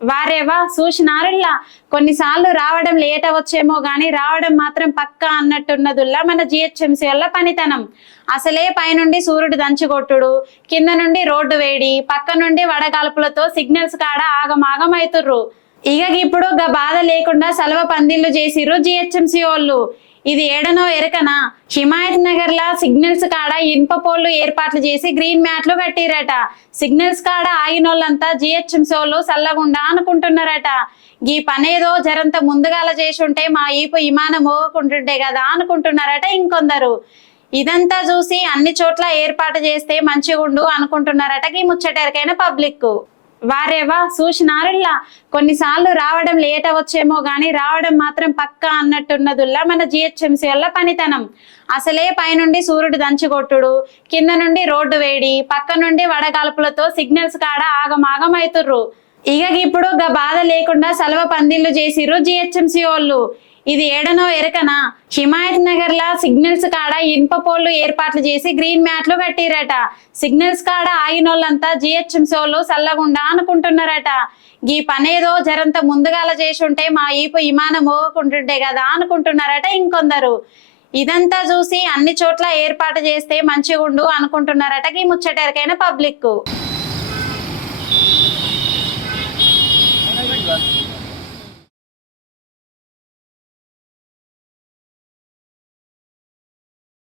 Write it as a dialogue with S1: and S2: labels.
S1: వారేవా? చూసినారుల్లా? కొన్నిసార్లు రావడం లేట్ అవచ్చేమో గానీ రావడం మాత్రం పక్కా అన్నట్టున్నదుల్లా మన జిహెచ్ఎంసీ వల్ల పనితనం. అసలే పైనుండి సూర్యుడు దంచుకొట్టుడు. కింద నుండి రోడ్డు వేడి. పక్క నుండి వడగాల్పులతో సిగ్నల్స్ కాడ ఆగమాగం అవుతుర్రు ఇక ఇప్పుడు గా బాధ లేకుండా సలవ పందిళ్ళు చేసిర్రు జిహెచ్ఎంసీ వాళ్ళు. ఇది ఏడనో ఎరకనా? హిమాయత్ నగర్ లా సిగ్నల్స్ కాడ ఇనుప పోళ్ళు ఏర్పాట్లు చేసి గ్రీన్ మ్యాట్లు కట్టిరట. సిగ్నల్స్ కాడ ఆగినోళ్ళంతా జిహెచ్ఎంసీ వాళ్ళు సల్లగుండా అనుకుంటున్నారట. ఈ పనేదో జరంత ముందుగాల చేసి ఉంటే మా ఈపు విమానం మోగకుంటుంటే కదా అనుకుంటున్నారట ఇంకొందరు. ఇదంతా చూసి అన్ని చోట్ల ఏర్పాటు చేస్తే మంచిగుండు అనుకుంటున్నారట ఈ ముచ్చటెరకైన పబ్లిక్ వారేవా చూసినారుల్లా కొన్నిసార్లు రావడం లేట్ అవచ్చేమో గానీ రావడం మాత్రం పక్కా అన్నట్టున్నదుల్లా మన జిహెచ్ఎంసీ వల్ల పనితనం. అసలే పైనుండి సూర్యుడు దంచుకొట్టుడు. కింద నుండి రోడ్డు వేడి. పక్క నుండి వడగాల్పులతో సిగ్నల్స్ కాడ ఆగమాగం అవుతుర్రు ఇక ఇప్పుడు గా బాధ లేకుండా సలవ పందిళ్ళు చేసిర్రు జిహెచ్ఎంసీ వాళ్ళు. ఇది ఏడనో ఎరకనా? హిమాయత్ నగర్ లా సిగ్నల్స్ కాడ ఇనుప పోళ్ళు ఏర్పాట్లు చేసి గ్రీన్ మ్యాట్లు కట్టిరట. సిగ్నల్స్ కాడ ఆగినోళ్ళంతా జిహెచ్ఎంసీ వాళ్ళు సల్లగుండా అనుకుంటున్నారట. ఈ పనేదో జరంత ముందుగాల చేసి ఉంటే మా ఈపు విమానం మోగకుంటుంటే కదా అనుకుంటున్నారట ఇంకొందరు. ఇదంతా చూసి అన్ని చోట్ల ఏర్పాటు చేస్తే మంచిగుండు అనుకుంటున్నారట ఈ ముచ్చటెరకైన పబ్లిక్